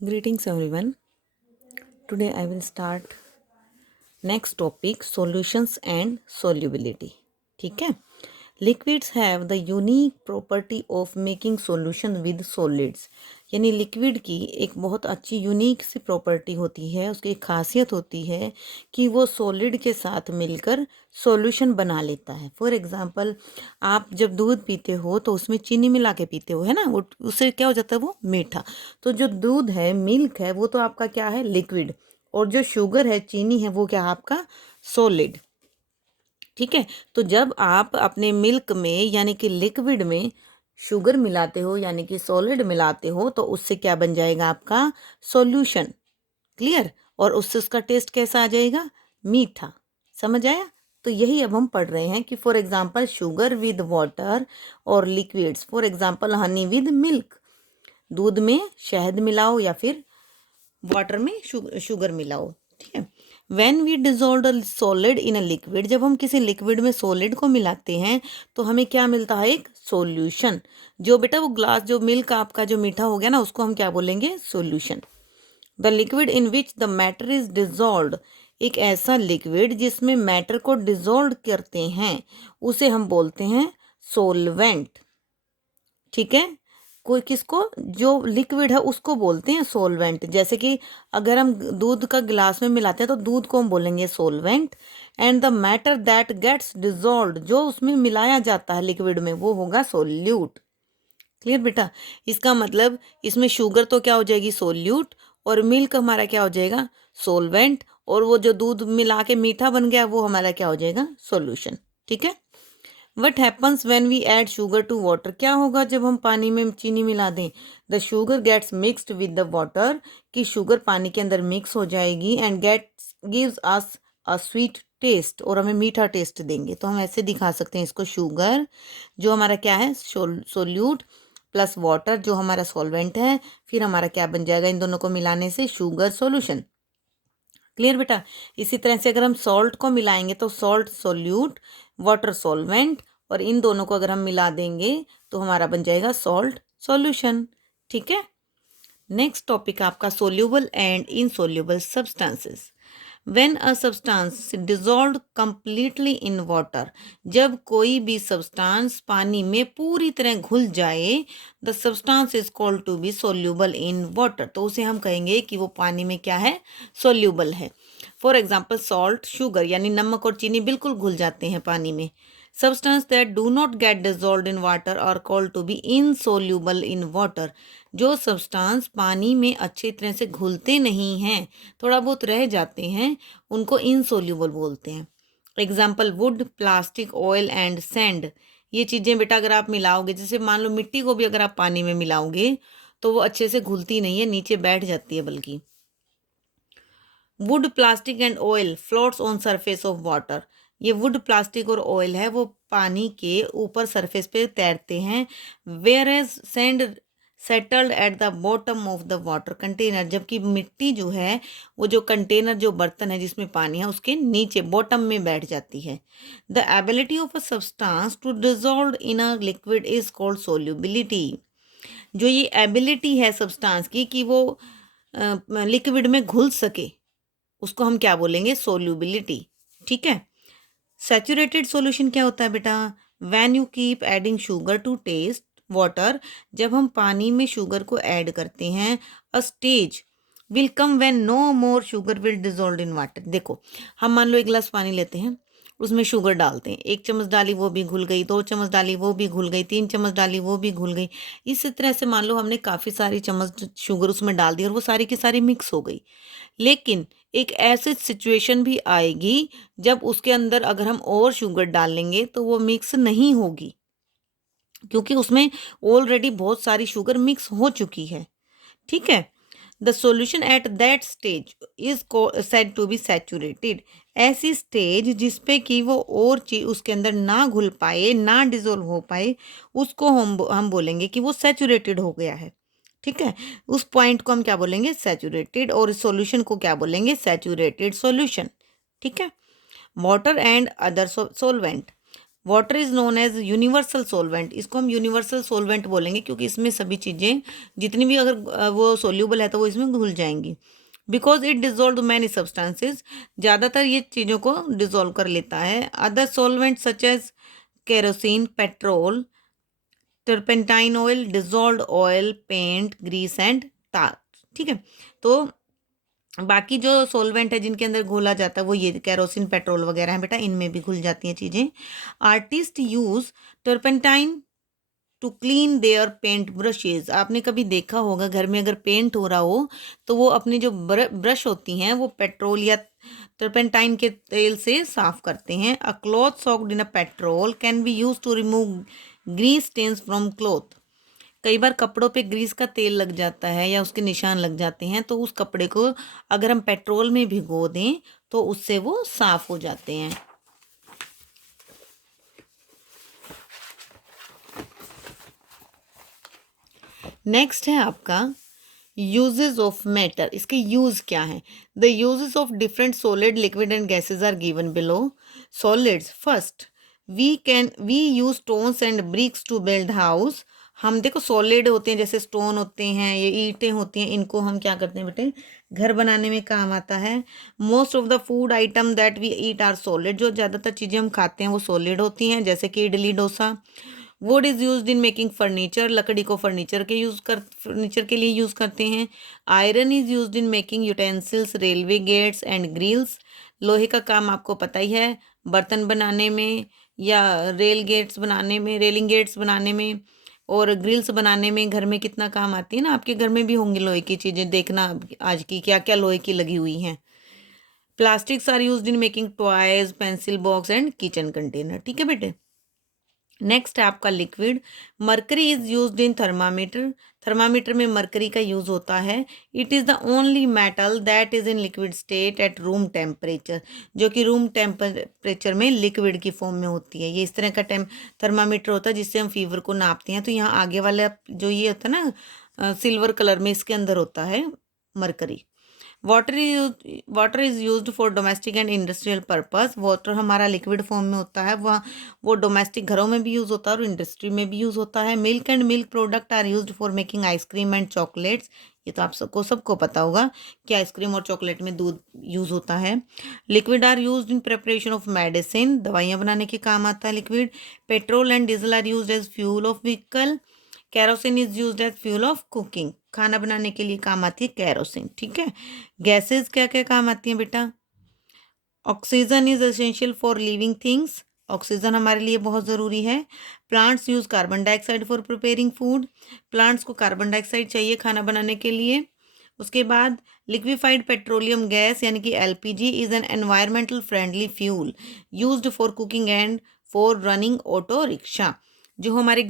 Greetings everyone. Today I will start next topic solutions and solubility. ठीक है. Liquids have the unique property of making solution with solids. यानी liquid की एक बहुत अच्छी unique सी property होती है, उसकी एक खासियत होती है कि वो सॉलिड के साथ मिलकर सॉल्यूशन बना लेता है. फॉर एग्जांपल आप जब दूध पीते हो तो उसमें चीनी मिला के पीते हो, है ना, वो उससे क्या हो जाता है, वो मीठा. तो जो दूध है, मिल्क है, वो तो आपका क्या है, लिक्विड. और जो शुगर है, चीनी है, वो क्या है आपका सॉलिड. ठीक है. तो जब आप अपने मिल्क में यानी कि लिक्विड में शुगर मिलाते हो यानी कि सॉलिड मिलाते हो तो उससे क्या बन जाएगा आपका सॉल्यूशन. क्लियर. और उससे उसका टेस्ट कैसा आ जाएगा, मीठा. समझ आया. तो यही अब हम पढ़ रहे हैं कि for example sugar with water और liquids. For example honey with milk. दूध में शहद मिलाओ या फिर वाटर में शुगर मिलाओ. ठीक है. When we dissolve a solid in a liquid, जब हम किसी लिक्विड में सॉलिड को मिलाते हैं तो हमें क्या मिलता है, एक सॉल्यूशन. जो बेटा वो ग्लास जो मिल्क आपका जो मीठा हो गया ना, उसको हम क्या बोलेंगे, solution. The liquid in which the matter is dissolve, एक ऐसा लिक्विड जिसमें मैटर को डिजोल्व करते हैं उसे हम बोलते हैं सोलवेंट. ठीक है. कोई किसको, जो लिक्विड है उसको बोलते हैं सोलवेंट. जैसे कि अगर हम दूध का गिलास में मिलाते हैं तो दूध को हम बोलेंगे solvent. And the matter that gets dissolve, जो उसमें मिलाया जाता है लिक्विड में, वो होगा सोल्यूट. क्लियर बेटा. इसका मतलब इसमें शुगर तो क्या हो जाएगी, सोल्यूट. और मिल्क हमारा क्या हो जाएगा, सोलवेंट. और वो जो दूध मिला के मीठा बन गया वो हमारा क्या हो जाएगा, सोल्यूशन. ठीक है. What happens when we add sugar to water, क्या होगा जब हम पानी में चीनी मिला दें. The sugar gets mixed with the water, कि शुगर पानी के अंदर मिक्स हो जाएगी and gets gives us a sweet taste, और हमें मीठा टेस्ट देंगे. तो हम ऐसे दिखा सकते हैं इसको, शुगर जो हमारा क्या है सोल्यूट प्लस वाटर जो हमारा सॉल्वेंट है, फिर हमारा क्या बन जाएगा, इन दोनों को मिलाने से शुगर सॉल्यूशन. क्लियर बेटा. इसी तरह से अगर हम सॉल्ट को मिलाएंगे तो सॉल्ट सोल्यूट, वाटर सॉल्वेंट, और इन दोनों को अगर हम मिला देंगे तो हमारा बन जाएगा सॉल्ट सॉल्यूशन. ठीक है. नेक्स्ट टॉपिक आपका soluble and insoluble substances. When a substance dissolve completely in water, जब कोई भी सब्सटेंस पानी में पूरी तरह घुल जाए, the substance is called to be soluble in water, तो उसे हम कहेंगे कि वो पानी में क्या है, सोल्यूबल है. फॉर एग्जाम्पल सॉल्ट, शुगर यानी नमक और चीनी बिल्कुल घुल जाते हैं पानी में. Substance that do not get dissolve in water are called to be insoluble in water, जो सब्सटेंस पानी में अच्छी तरह से घुलते नहीं हैं, थोड़ा बहुत रह जाते हैं, उनको इनसोल्यूबल बोलते हैं. Example would, plastic, oil and sand. ये चीज़ें बेटा अगर आप मिलाओगे, जैसे मान लो मिट्टी को भी अगर आप पानी में मिलाओगे तो वो अच्छे से घुलती नहीं है, नीचे बैठ जाती है बल्कि. Wood, plastic and oil floats on surface of water. ये वुड, प्लास्टिक और ऑयल है वो पानी के ऊपर सरफेस पे तैरते हैं. Whereas sand settled at the bottom of the water container, जबकि मिट्टी जो है वो जो कंटेनर जो बर्तन है जिसमें पानी है उसके नीचे बॉटम में बैठ जाती है. The ability of a substance to dissolve in a liquid is called solubility. जो ये एबिलिटी है सब्सटेंस की कि वो लिक्विड में घुल सके, उसको हम क्या बोलेंगे, सोल्यूबिलिटी. ठीक है. सैचुरेटेड सॉल्यूशन क्या होता है बेटा, when you keep adding sugar to test water, जब हम पानी में शुगर को ऐड करते हैं, a stage will come when no more sugar will dissolve in water. देखो हम मान लो एक गिलास पानी लेते हैं, उसमें शुगर डालते हैं, एक चम्मच डाली वो भी घुल गई, दो चम्मच डाली वो भी घुल गई, तीन चम्मच डाली वो भी घुल गई. इसी तरह से मान लो हमने काफ़ी सारी चम्मच शुगर उसमें डाल दी और वो सारी की सारी मिक्स हो गई. लेकिन एक ऐसी सिचुएशन भी आएगी जब उसके अंदर अगर हम और शुगर डालेंगे तो वो मिक्स नहीं होगी, क्योंकि उसमें ऑलरेडी बहुत सारी शुगर मिक्स हो चुकी है. ठीक है. The solution at that stage is said to be saturated. ऐसी स्टेज जिसपे कि वो और चीज उसके अंदर ना घुल पाए, ना डिजोल्व हो पाए, उसको हम बोलेंगे कि वो सैचुरेटेड हो गया है. ठीक है. उस पॉइंट को हम क्या बोलेंगे, सैचुरेटेड. और सॉल्यूशन को क्या बोलेंगे, सैचुरेटेड सॉल्यूशन. ठीक है. Water and other solvent. Water is known as universal solvent, इसको हम यूनिवर्सल सोलवेंट बोलेंगे क्योंकि इसमें सभी चीज़ें जितनी भी अगर वो सोल्यूबल है तो वो इसमें घुल जाएंगी। Because it dissolve many substances, ज़्यादातर ये चीज़ों को डिजोल्व कर लेता है। Other solvent such as kerosene, petrol, turpentine oil, dissolve oil, paint, grease and tar। ठीक है, तो बाकी जो सोलवेंट है जिनके अंदर घोला जाता है वो ये कैरोसिन, पेट्रोल वगैरह है बेटा, इनमें भी घुल जाती हैं चीज़ें। Artist use turpentine to clean their paint brushes. आपने कभी देखा होगा घर में अगर पेंट हो रहा हो तो वो अपनी जो ब्रश होती हैं वो पेट्रोल या टर्पेंटाइन के तेल से साफ करते हैं। A cloth soaked in a petrol can be use to remove grease stains from cloth. कई बार कपड़ों पे ग्रीस का तेल लग जाता है या उसके निशान लग जाते हैं, तो उस कपड़े को अगर हम पेट्रोल में भिगो दें तो उससे वो साफ हो जाते हैं। नेक्स्ट है आपका यूजेस ऑफ मैटर। इसके यूज क्या है? The uses of different solid, liquid and gases are given below. Solids, first we use stones and bricks to build house. हम देखो सॉलिड होते हैं जैसे स्टोन होते हैं, ये ईंटें होती हैं, इनको हम क्या करते हैं बेटे, घर बनाने में काम आता है। Most of the food item that we eat are solid. जो ज़्यादातर चीज़ें हम खाते हैं वो सॉलिड होती हैं, जैसे कि idli dosa. Wood is use in making furniture. लकड़ी को फर्नीचर के लिए यूज़ करते हैं। Iron is use in making utensils, railway gates and grills. लोहे का काम आपको पता ही है, बर्तन बनाने में या रेलिंग गेट्स बनाने में और ग्रिल्स बनाने में घर में कितना काम आती है ना। आपके घर में भी होंगी लोहे की चीज़ें, देखना आज की क्या क्या लोहे की लगी हुई हैं। Plastics are use in making toys, pencil box and kitchen container. ठीक है बेटे। नेक्स्ट है आपका liquid. Mercury is used in thermometer. Thermometer में मरकरी का यूज होता है। It is the only metal that is in liquid state at room temperature, जो कि रूम टेम्परेचर में लिक्विड की फॉर्म में होती है। ये इस तरह का थर्मामीटर होता है जिससे हम फीवर को नापते हैं। तो यहाँ आगे वाला जो ये होता है ना सिल्वर कलर में, इसके अंदर होता है mercury. Water is used for domestic and industrial purpose. Water हमारा लिक्विड फॉर्म में होता है, वह वो डोमेस्टिक घरों में भी यूज़ होता है और इंडस्ट्री में भी यूज़ होता है। Milk and milk product are used for making ice cream and chocolates. ये तो आप सबको पता होगा कि आइसक्रीम और चॉकलेट में दूध यूज़ होता है। Liquid are used in preparation of medicine. दवाइयाँ बनाने के काम आता है liquid. Petrol and diesel are used as fuel of vehicle. Kerosene is used as fuel of cooking. खाना बनाने के लिए काम आती है कैरोसिन। ठीक है। गैसेस क्या क्या काम आती हैं बेटा? Oxygen is essential for living things. Oxygen हमारे लिए बहुत ज़रूरी है। Plants use carbon dioxide for preparing food. Plants को कार्बन डाइऑक्साइड चाहिए खाना बनाने के लिए। उसके बाद लिक्विफाइड पेट्रोलियम गैस यानी कि LPG is an environmental friendly fuel used for cooking and for running auto rickshaw. जो हमारे